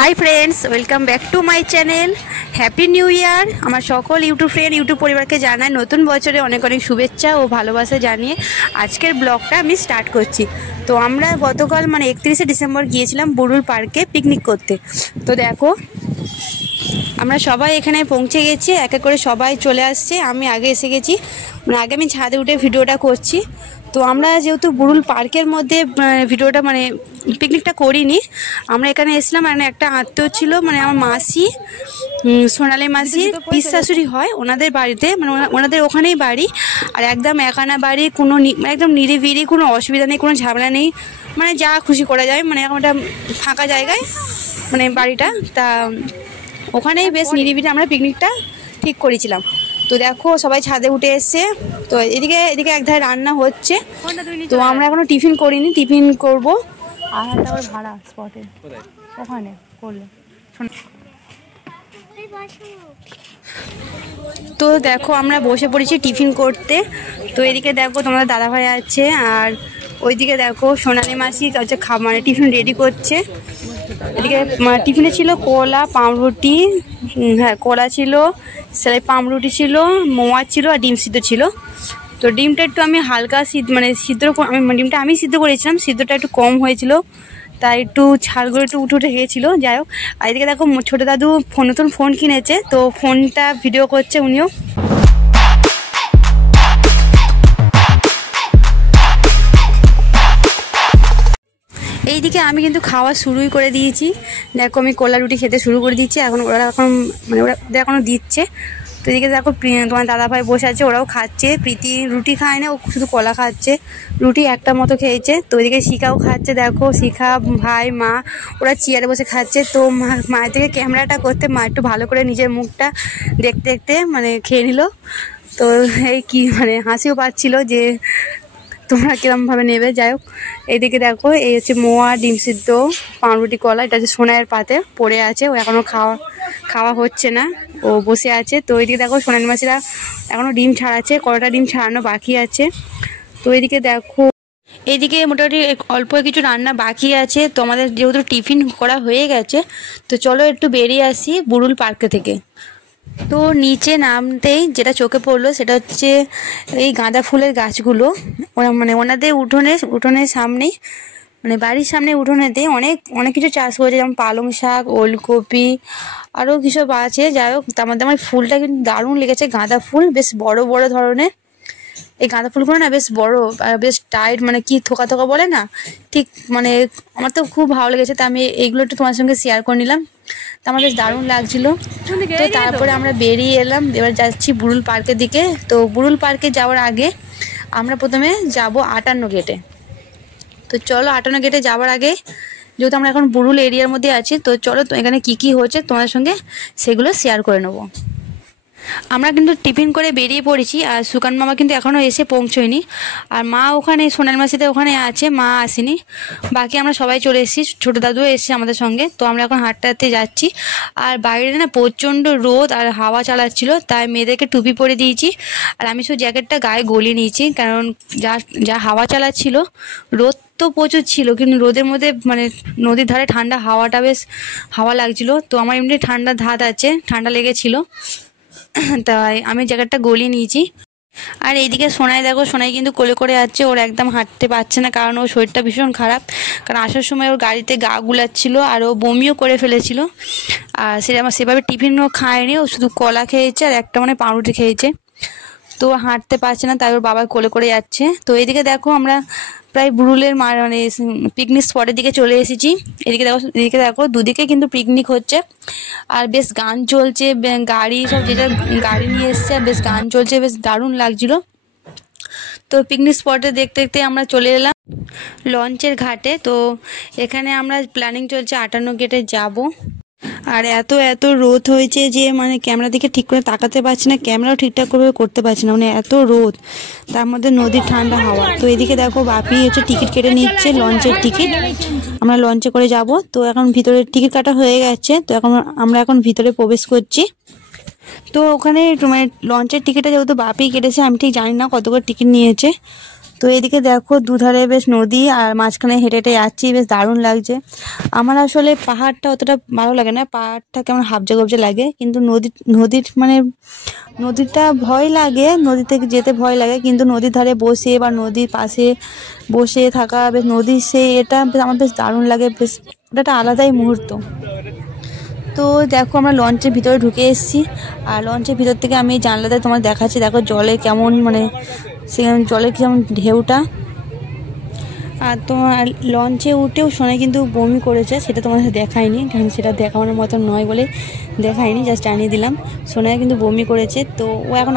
Hi friends, welcome back to my channel. Happy new year. আমার সকল YouTube friend, YouTube পরিবারকে জানাই নতুন বছরে অনেক অনেক শুভেচ্ছা ও ভালোবাসা জানিয়ে আজকের ব্লগটা আমি স্টার্ট করছি। তো আমরা গতকাল 31শে ডিসেম্বর গিয়েছিলাম বুরুল পার্কে পিকনিক করতে। তো দেখো আমরা সবাই এখানে পৌঁছে গেছি, এক এক করে সবাই চলে আসছে। আমি আগে এসে গেছি, আগে আমি ছাদে উঠে ভিডিওটা করছি। তো আমরা যেহেতু বুরুল পার্কের মধ্যে ভিডিওটা পিকনিকটা করিনি, আমরা এখানে এসলাম। একটা আত্মীয় ছিল, আমার মাসি, সোনালি মাসির পিস শাশুড়ি হয়, ওনাদের বাড়িতে, ওনাদের ওখানেই বাড়ি। আর একদম একানা বাড়ি, কোনো একদম নিরিবিলি, কোনো অসুবিধা নেই, কোনো ঝামেলা নেই, যা খুশি করা যায়, একটা ফাঁকা জায়গায় বাড়িটা। তা ওখানেই বেশ নিরিবিলি আমরা পিকনিকটা ঠিক করেছিলাম। তো দেখো সবাই ছাদে উঠে এসছে। তো এদিকে এক ধারে রান্না হচ্ছে। তো আমরা এখনো টিফিন করিনি, টিফিন করবো। আর তারপর ভাড়া স্পটে ওখানে করলে। তো দেখো আমরা বসে পড়েছি টিফিন করতে। তো এদিকে দেখো তোমাদের দাদাভাই আছে, আর ওইদিকে দেখো সোনালি মাসি হচ্ছে টিফিন রেডি করছে। এদিকে টিফিনে ছিল কলা, পাউরুটি, হ্যাঁ কলা ছিল, সেলাই পাউরুটি ছিল, মোয়া ছিল, আর ডিম সিদ্ধ ছিল। তো ডিমটা একটু আমি হালকা সিদ্ধ ডিমটা আমি সিদ্ধ করেছিলাম, সিদ্ধটা একটু কম হয়েছিল, তাই একটু ছালগুলো একটু উঠে গিয়েছিলো। যাই হোক, আর এদিকে দেখো ছোটো দাদু নতুন ফোন কিনেছে, তো ফোনটা ভিডিও করছে উনিও। এইদিকে আমি কিন্তু খাওয়া শুরুই করে দিয়েছি। দেখো আমি কলা রুটি খেতে শুরু করে দিচ্ছি। ওরা এখনও দিচ্ছে। তো এদিকে দেখো তোমার দাদাভাই বসে আছে, ওরাও খাচ্ছে। প্রীতি রুটি খায় না, ও শুধু কলা খাচ্ছে, রুটি একটা মতো খেয়েছে। তো এদিকে শিখাও খাচ্ছে, দেখো শিখা, ভাই, মা, ওরা চেয়ারে বসে খাচ্ছে। তো মায়ের থেকে ক্যামেরাটা করতে মা একটু ভালো করে নিজের মুখটা দেখতে দেখতে খেয়ে নিল। তো এই কি হাসিও পাচ্ছিল যে তোমরা কিরমভাবে নেবে। যাই হোক, এইদিকে দেখো এই হচ্ছে মোয়া, ডিম সিদ্ধ, পাউরুটি, কলা, এটা হচ্ছে সোনাইয়ের পাতে পড়ে আছে। ও এখনও খাওয়া হচ্ছে না, ও বসে আছে। তো এইদিকে দেখো সোনালি মাসিরা এখনও ডিম ছাড়াচ্ছে, কলাটা ডিম ছাড়ানো বাকি আছে। তো এইদিকে দেখো এইদিকে মোটামুটি অল্প কিছু রান্না বাকি আছে। তো আমাদের যেহেতু টিফিন করা হয়ে গেছে, তো চলো একটু বেরিয়ে আসি বুরুল পার্ক থেকে। তো নিচে নামতেই যেটা চোখে পড়লো সেটা হচ্ছে এই গাঁদা ফুলের গাছগুলো। ওরা ওনাদের উঠোনের সামনেই, বাড়ির সামনে উঠোনেতে অনেক কিছু চাষ করেছে, যেমন পালং শাক, ওলকপি, আরও কিছু আছে। যাই হোক, তার মধ্যে আমার ফুলটা কিন্তু দারুণ লেগেছে। গাঁদা ফুল বেশ বড় বড় ধরনের। এই গাঁদা ফুলগুলো না বেশ বড় আর বেশ টাইট, কি থোকা থোকা বলে না, ঠিক আমার তো খুব ভালো লেগেছে। তা আমি এইগুলো একটু তোমার সঙ্গে শেয়ার করে নিলাম। তো আমার বেশ দারুণ লাগছিল। তো তারপরে আমরা বেরিয়ে এলাম, এবার যাচ্ছি বুরুল পার্কের দিকে। তো বুরুল পার্কে যাওয়ার আগে আমরা প্রথমে যাব 58 গেটে। তো চলো 58 গেটে যাওয়ার আগে, যেহেতু আমরা এখন বুরুল এরিয়ার মধ্যে আছি, তো চলো তো এখানে কী হচ্ছে তোমাদের সঙ্গে সেগুলো শেয়ার করে নেবো। আমরা কিন্তু টিফিন করে বেরিয়ে পড়েছি, আর সুকান মামা কিন্তু এখনও এসে পৌঁছয়নি। আর মা ওখানে সোনালি মাসিতে ওখানে আছে, মা আসেনি। বাকি আমরা সবাই চলে এসেছি, ছোটো দাদুও এসেছে আমাদের সঙ্গে। তো আমরা এখন হাঁটতে যাচ্ছি। আর বাইরে না প্রচণ্ড রোদ আর হাওয়া চালাচ্ছিল, তাই মেয়েদেরকে টুপি পরে দিয়েছি। আর আমি শুধু জ্যাকেটটা গায়ে গলিয়ে নিয়েছি, কারণ যা হাওয়া চালাচ্ছিল, রোদ তো প্রচুর ছিল, কিন্তু রোদের মধ্যে নদীর ধারে ঠান্ডা হাওয়াটা বেশ হাওয়া লাগছিল। তো আমার এমনি ঠান্ডা ধাত আছে, ঠান্ডা লেগেছিল, তাই আমি জ্যাকেটটা গলিয়ে নিয়েছি। আর এইদিকে সোনাই দেখো, সোনাই কিন্তু কোলে করে যাচ্ছে, ওর একদম হাঁটতে পারছে না, কারণ ওর শরীরটা ভীষণ খারাপ। কারণ আসার সময় ওর গাড়িতে গা গুলাচ্ছিল, আর ও বমিও করে ফেলেছিল। আর সেভাবে টিফিনও খায়নি, ও শুধু কলা খেয়েছে আর একটা পাউরুটি খেয়েছে। তো হাঁটতে পারছে না, তাই ওর বাবা কোলে করে যাচ্ছে। তো এইদিকে দেখো আমরা প্রায় বুরুলের পিকনিক স্পটের দিকে চলে এসেছি। এদিকে দেখো দুদিকে কিন্তু পিকনিক হচ্ছে, আর বেশ গান চলছে, গাড়ি সব যেটা গাড়ি নিয়ে এসছে, বেশ গান চলছে, বেশ দারুণ লাগছিল। তো পিকনিক স্পটে দেখতে দেখতে আমরা চলে এলাম লঞ্চের ঘাটে। তো এখানে আমরা প্ল্যানিং চলছে 58 গেটে যাব। আর এত রোদ হয়েছে যে ক্যামেরা দিকে ঠিক করে তাকাতে পারছি না, ক্যামেরাও ঠিকঠাক করে করতে পারছি না, এত রোদ, তার মধ্যে নদীর ঠান্ডা হাওয়া। তো এদিকে দেখো বাপি হচ্ছে টিকিট কেটে নিচ্ছে, লঞ্চের টিকিট। আমরা লঞ্চে করে যাব। তো এখন ভিতরে টিকিট কাটা হয়ে গেছে। তো আমরা এখন ভিতরে প্রবেশ করছি। তো ওখানে লঞ্চের টিকিটটা যেহেতু বাপি কেটেছে, আমি ঠিক জানি না কত করে টিকিট নিয়েছে। তো এদিকে দেখো দুধারে বেশ নদী আর মাঝখানে হেঁটে হেঁটে যাচ্ছি, বেশ দারুণ লাগছে। আমার আসলে পাহাড়টা অতটা ভালো লাগে না, পাহাড়টা কেমন হাবজে গবজে লাগে, কিন্তু নদীর মানে নদীটা ভয় লাগে, নদীতে যেতে ভয় লাগে, কিন্তু নদীর ধারে বসে বা নদীর পাশে বসে থাকা, বেশ নদীর এটা বেশ আমার বেশ দারুণ লাগে, বেশ ওটা একটা আলাদাই মুহূর্ত। তো দেখো আমরা লঞ্চের ভিতরে ঢুকে এসেছি, আর লঞ্চের ভিতর থেকে আমি জানলাতে তোমার দেখাচ্ছি, দেখো জলে কেমন মানে সেখানে জলের কেমন ঢেউটা। আর তোমার লঞ্চে উঠেও সোনাই কিন্তু বমি করেছে, সেটা তোমার সাথে দেখায়নি, কারণ সেটা দেখানোর মতন নয় বলে দেখায়নি, জাস্ট জানিয়ে দিলাম। সোনাই কিন্তু বমি করেছে, তো ও এখন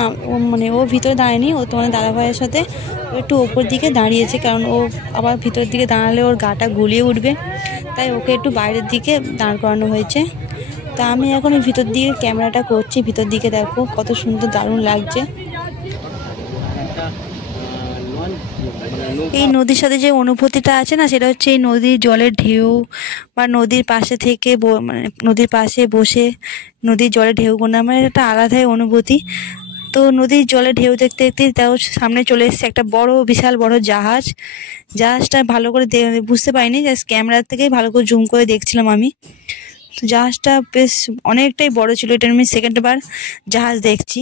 মানে ও ভিতরে দাঁড়ায়নি, ও তোমার দাদা ভাইয়ের সাথে ও একটু ওপর দিকে দাঁড়িয়েছে, কারণ ও আবার ভিতর দিকে দাঁড়ালে ওর গাটা গুলিয়ে উঠবে, তাই ওকে একটু বাইরের দিকে দাঁড় করানো হয়েছে। তা আমি এখন ভিতর দিকে ক্যামেরাটা করছি, ভিতর দিকে দেখো কত সুন্দর দারুণ লাগছে। এই নদীর সাথে যে অনুভূতিটা আছে না, সেটা হচ্ছে এই নদীর জলের ঢেউ বা নদীর পাশে থেকে মানে নদীর পাশে বসে নদীর জলের ঢেউগুলো আমার একটা আলাদাই অনুভূতি। তো নদীর জলে ঢেউ দেখতে দেখতে তাও সামনে চলে এসেছে একটা বিশাল বড় জাহাজটা ভালো করে বুঝতে পারিনি, জাস্ট ক্যামেরা থেকেই ভালো করে জুম করে দেখছিলাম আমি। তো জাহাজটা বেশ অনেকটাই বড় ছিল, এটা আমি সেকেন্ড বার জাহাজ দেখছি।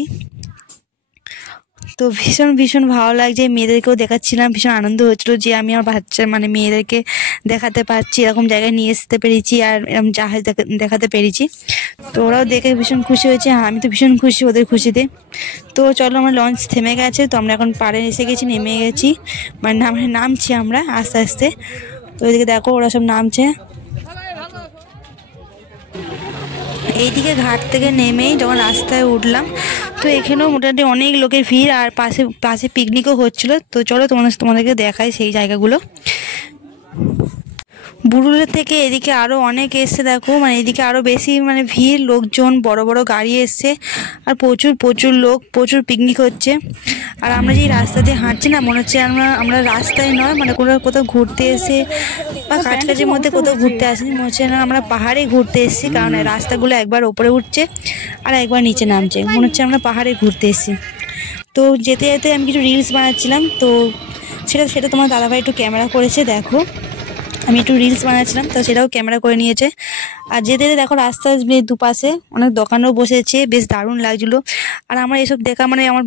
তো ভীষণ ভীষণ ভালো লাগছে, মেয়েদেরকেও দেখাচ্ছিলাম, ভীষণ আনন্দ হচ্ছিল যে আমি আমার বাচ্চা মানে মেয়েদেরকে দেখাতে পারছি, এরকম জায়গায় নিয়ে আসতে পেরেছি আর এরকম জাহাজ দেখাতে পেরেছি। তো ওরাও দেখে ভীষণ খুশি হয়েছে, আমি তো ভীষণ খুশি ওদের খুশিতে। তো চলো, আমার লঞ্চ থেমে গেছে, তো আমরা এখন পাড়ে এসে গেছি, নেমে গেছি, মানে নামছি আমরা আস্তে আস্তে। তো এদিকে দেখো ওরা সব নামছে। এইদিকে ঘাট থেকে নেমেই যখন রাস্তায় উঠলাম, তো এখানেও মোটামুটি অনেক লোকের ভিড়, আর পাশে পিকনিকও হচ্ছিল। তো চলো তোমাদেরকে দেখাই সেই জায়গাগুলো। বুড়ুলের থেকে এদিকে আরও অনেক এসছে, দেখো মানে এদিকে আরও বেশি মানে ভিড়, লোকজন, বড় বড় গাড়ি এসছে, আর প্রচুর লোক, প্রচুর পিকনিক হচ্ছে। আর আমরা যে রাস্তা দিয়ে হাঁটছি না, মনে হচ্ছে আমরা রাস্তায় নয়, মানে কোথাও ঘুরতে এসে বা কাছাকাছির মধ্যে কোথাও ঘুরতে আসিনি, মনে হচ্ছে না আমরা পাহাড়ে ঘুরতে এসেছি, কারণ রাস্তাগুলো একবার ওপরে উঠছে আর একবার নিচে নামছে, মনে হচ্ছে আমরা পাহাড়ে ঘুরতে এসেছি। তো যেতে যেতে আমি কিছু রিলস বানাচ্ছিলাম, তো সেটা তোমার দাদাভাই একটু ক্যামেরা করেছে, দেখো আমি একটু রিলস বানাচ্ছিলাম, তো সেটাও ক্যামেরা করে নিয়েছে। আর যেতে যেতে দেখো রাস্তার দুপাশে অনেক দোকানও বসেছে, বেশ দারুণ লাগছিলো। আর আমার এসব দেখা মানে আমার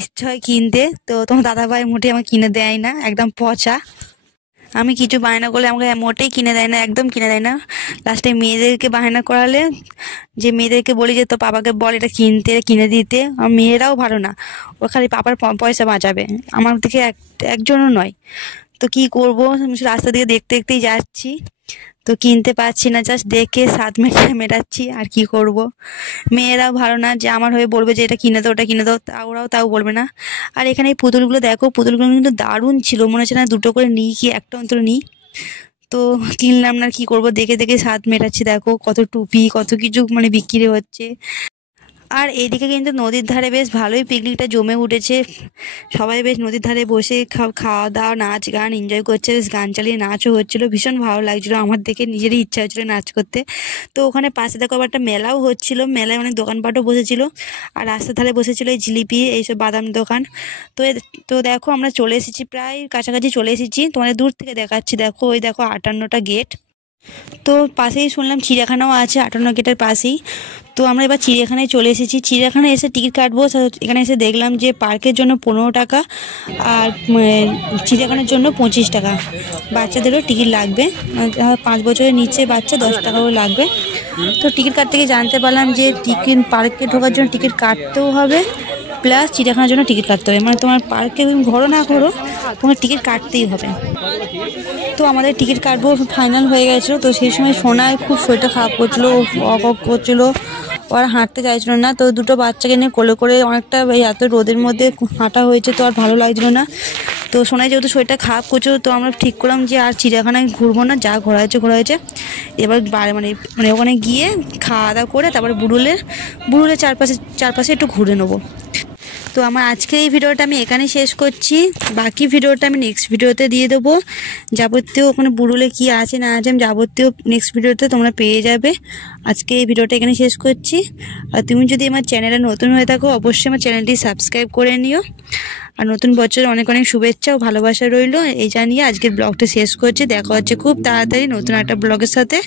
ইচ্ছা হয় কিনতে, তো তোমার দাদাভাই মোটেই আমাকে কিনে দেয় না, একদম পচা। আমি কিছু বায়না করলে আমাকে মোটেই কিনে দেয় না, একদম কিনে দেয় না। লাস্টে মেয়েদেরকে বায়না করালে, যে মেয়েদেরকে বলি যে তো বাবাকে বল এটা কিনে দিতে, আর মেয়েরাও ভালো না, ও খালি পাপার পয়সা বাঁচাবে, আমার দিকে একজনও নয়। তো কি করব, রাস্তা দিয়ে দেখতে দেখতেই যাচ্ছি, তো কিনতে পারছি না, জাস্ট দেখে স্বাদ মেটাচ্ছি, আর কি করব। মেয়েরাও ভালো না, যে আমার হয়ে বলবে যে এটা কিনে দাও ওটা কিনে দাও, তাও বলবে না। আর এখানে এই পুতুলগুলো দেখো, পুতুলগুলো কিন্তু দারুণ ছিল, মনে হচ্ছে না দুটো করে নিই, কি একটা অন্তর নিই। তো কিনলাম না, কি করব, দেখে দেখে স্বাদ মেটাচ্ছি। দেখো কত টুপি, কত কিছু মানে বিক্রি হচ্ছে। আর এইদিকে কিন্তু নদীর ধারে বেশ ভালোই পিকনিকটা জমে উঠেছে, সবাই বেশ নদীর ধারে বসে খাওয়া দাওয়া, নাচ গান এনজয় করছে, বেশ গান চালিয়ে নাচও হচ্ছিলো, ভীষণ ভালো লাগছিলো, আমার দেখে নিজেরই ইচ্ছা হচ্ছিলো নাচ করতে। তো ওখানে পাশে দেখো আবার একটা মেলাও হচ্ছিলো, মেলায় অনেক দোকানপাটও বসেছিল, আর রাস্তার ধারে বসেছিল এই জিলিপি, এইসব বাদাম দোকান। তো দেখো আমরা চলে এসেছি, প্রায় কাছাকাছি চলে এসেছি, তোমাদের দূর থেকে দেখাচ্ছি, দেখো ওই দেখো 58টা গেট। তো পাশেই শুনলাম চিড়িয়াখানাও আছে 58 গেটের পাশেই। তো আমরা এবার চিড়িয়াখানায় চলে এসেছি, চিড়িয়াখানায় এসে টিকিট কাটবো, এখানে এসে দেখলাম যে পার্কের জন্য 15 টাকা আর চিড়িয়াখানার জন্য 25 টাকা, বাচ্চাদেরও টিকিট লাগবে, 5 বছরের নিচে বাচ্চা 10 টাকাও লাগবে। তো টিকিট কাটতে গিয়ে জানতে পারলাম যে পার্কে ঢোকার জন্য টিকিট কাটতেও হবে, প্লাস চিড়িয়াখানার জন্য টিকিট কাটতে হবে, মানে তোমার পার্কে ঘোরো না ঘোরো তোমার টিকিট কাটতেই হবে। তো আমাদের টিকিট কাটবো ফাইনাল হয়ে গেছিলো, তো সেই সময় সোনায় খুব শরীরটা খারাপ করছিলো, অক করছিলো, আর হাঁটতে চাইছিল না। তো দুটো বাচ্চাকে নিয়ে কোলে করে অনেকটা এত রোদের মধ্যে হাঁটা হয়েছে, তো আর ভালো লাগছিলো না। তো সোনায় যেহেতু শরীরটা খারাপ করছিলো, তো আমরা ঠিক করলাম যে আর চিড়িয়াখানায় ঘুরবো না, যা ঘোরা হয়েছে এবার মানে ওখানে গিয়ে খাওয়া দাওয়া করে তারপরে বুড়ুলের চারপাশে একটু ঘুরে নেবো। তো আমার আজকের এই ভিডিওটা আমি এখানে শেষ করছি, বাকি ভিডিওটা আমি নেক্সট ভিডিওতে দিয়ে দেবো। যাবতীয় ওখানে বুড়ুলে কি আছে না আছে আমি যাবতীয় নেক্সট ভিডিওতে তোমরা পেয়ে যাবে। আজকে এই ভিডিওটা এখানে শেষ করছি। আর তুমি যদি আমার চ্যানেলে নতুন হয়ে থাকো অবশ্যই আমার চ্যানেলটি সাবস্ক্রাইব করে নিও। আর নতুন বছরের অনেক অনেক শুভেচ্ছা ও ভালোবাসা রইলো। এই জানিয়ে আজকের ব্লগটা শেষ করছি। দেখা হচ্ছে খুব তাড়াতাড়ি নতুন একটা ব্লগের সাথে।